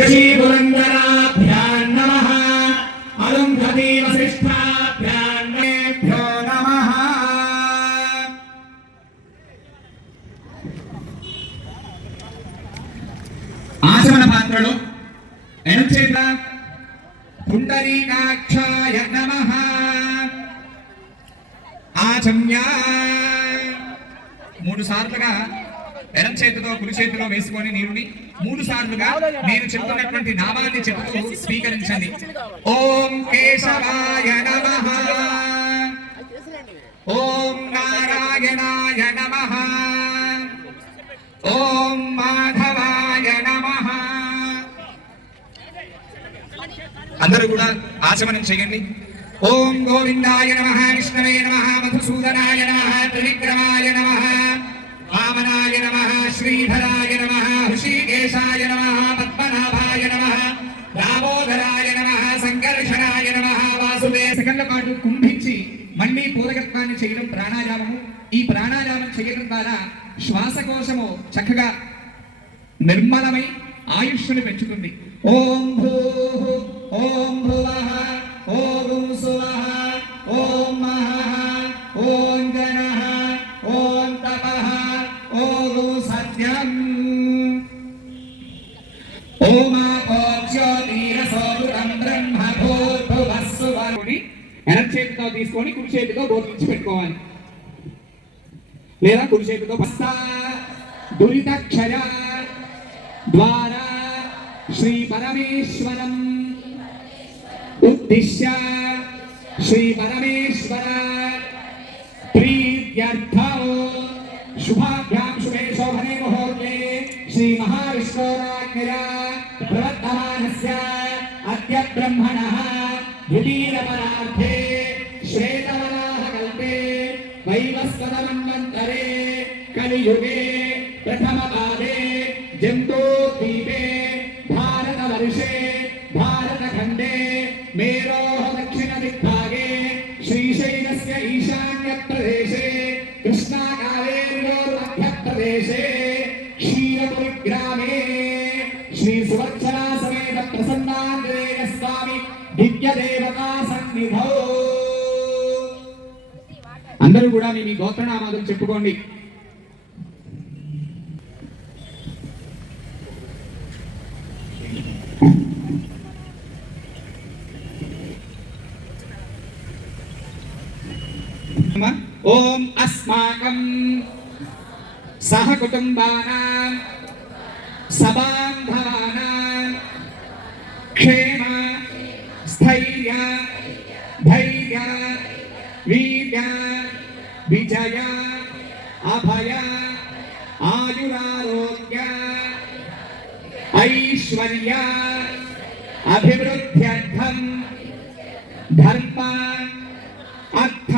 శశీపురందరాభ్యాం నమః అరుంధతీ వసిష్ఠాభ్యాం नमः ఆచమన పాత్రలో ఎనుచేత పుండరీకాక్షాయ నమ. ఆచమ్యా. మూడు సార్లుగా ఎడం చేతితో కుడి చేతిలో వేసుకొని నీరుని మూడు సార్లుగా నేను చెప్తున్నటువంటి నామాన్ని చెప్తూ స్వీకరించండి. ఓం కేశవాయ నమ. ఓం నారాయణాయ నమ. ఓం మాధవాయ నమ. అందరూ కూడా ఆచమనం చేయండి. ఓం గోవిందాయ నమ విష్ణవే నమ మధుసూదనాయ నమ త్రివిక్రమాయ నమ శ్రీధరాయ నమ హృషికేశాయ నమ పద్మనాభాయ నమ దామోదరాయ నమ సంకర్షణాయ నమ వాసుదే సెకండ్ల పాటు కుంభించి మళ్ళీ పూరకత్వాన్ని చేయడం ప్రాణాయామము. ఈ ప్రాణాయామం చేయడం ద్వారా శ్వాసకోశము చక్కగా నిర్మలమై ఆయుష్ను పెంచుతుంది. ఓం భూ ఓం భువ ఓం సువ ఓం భూర్భువస్సు ఎడం చేతితో తీసుకొని కుడి చేతితో బోధించి పెట్టుకోవాలి. లేదా కుడి చేతితో పస్తా. దురితక్షయ ద్వారా. శ్రీ పరమేశ్వరం. ఉద్దిశ్య. శ్రీ పరమేశ్వర. ప్రీత్యర్థ శుభాభ్యాం శుభే శోభనే ముహూర్తే. శ్రీ మహావిష్ణోరాజ్ఞయా ప్రవర్తమానస్య. అద్య బ్రహ్మణ द्वितीयपरार्थे श्वेतवराह कल्पे वैवस्वतमन्वन्तरे कलियुगे प्रथमपादे जन्तोद्वीपे भारतवर्षे भारतखण्डे मेरोः दक्षिणदिग्भागे श्रीशैलस्य ईशान्यप्रदेशे कृष्णाकालेर्योर्मध्यप्रदेशे क्षीरपुरग्रामे श्रीसुवर्च అందరూ కూడా మీ మీ గోత్రనామాలు చెప్పుకోండి. ఓం అస్మాకం సహ కుటుంబానాం సబాంధవానాం క్షేమ స్థైర్య ధైర్య వీర్య విజయ అభయ ఆయురారోగ్య ఐశ్వర్య అభివృద్ధ్యర్థం ధర్మ అర్థ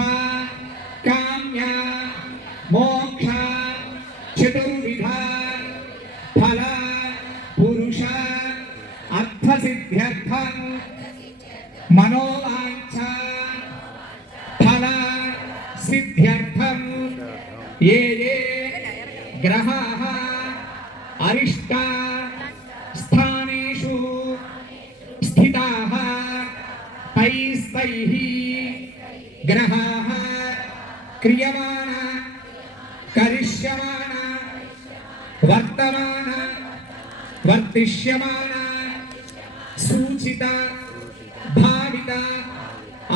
सिद्ध्यर्थम ये ये ग्रहाः अरिष्टा स्थानेषु स्थिताः तैस्तैः ग्रहाः क्रियमाण करिष्यमाण वर्तमान वर्तिष्यमाण सूचित भावित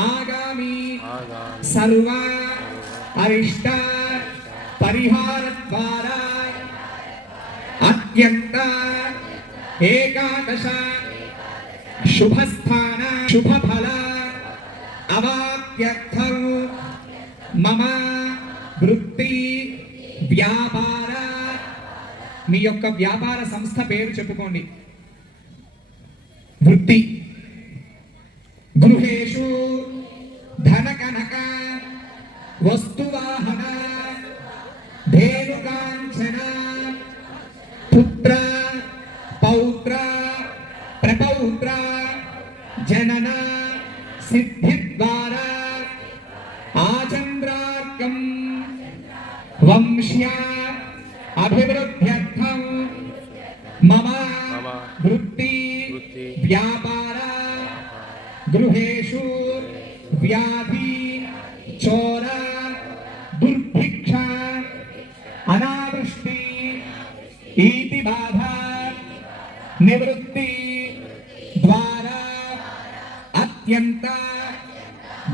आगामी। सर्वा అరిష్ట పరిహార ద్వారా అత్యంత ఏకాదశ శుభస్థాన శుభఫల అవాప్యర్థం మమ వృత్తి వ్యాపార మీ యొక్క వ్యాపార సంస్థ పేరు చెప్పుకోండి. వృత్తి. वस्तुवाहन पुत्र पौत्र प्रपौत्र जनना सिद्ध वृष्टि इति बाधा, निवृत्ति, द्वारा अत्यंत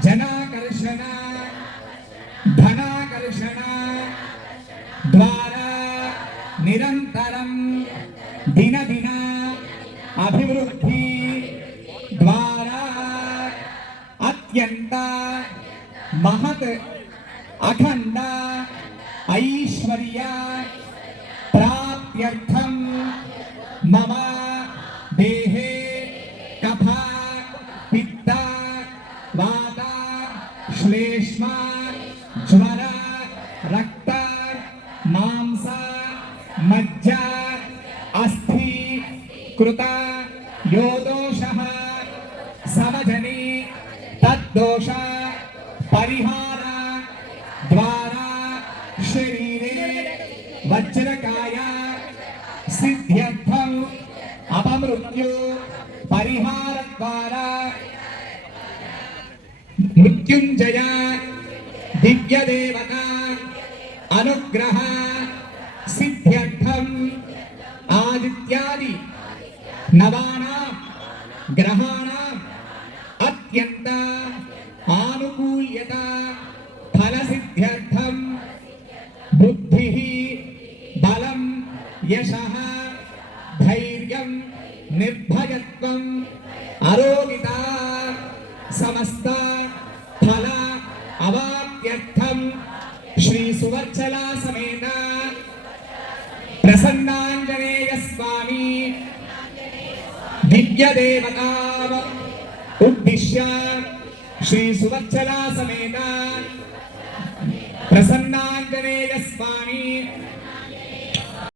जनाकर्षण, धनाकर्षण, द्वारा निरंतरम दिन दिन अभिवृद्धि, द्वारा अत्यंत महत अखंडा ऐश्वर्य प्राप्त्यर्थम मम देहे कफा पित्त वात श्लेष्म ज्वर रक्त मांस मज्जा अस्थि कृता यो दोषः समजनि तद्दोष परिहार అపమృత్యు పరిహార ద్వారా మృత్యుంజయ దివ్య దేవత అనుగ్రహ సిద్ధ్యర్థం ఆదిత్యాది నవానాం గ్రహాణం అత్యంత ఆనుకూల్యత ఫలసిద్ధ్యర్థం బుద్ధి బలం యశ ధైర్యం నిర్భయత్వం అరోగిత సమస్త ఫల అవాప్యర్థం శ్రీ సువర్చలా సమేత. ప్రసన్నాంజనేయ స్వామి దివ్యదేవతా ఉద్దిశ్య శ్రీ సువర్చలా సమేత. ప్రసన్నాంజనేయ స్వామి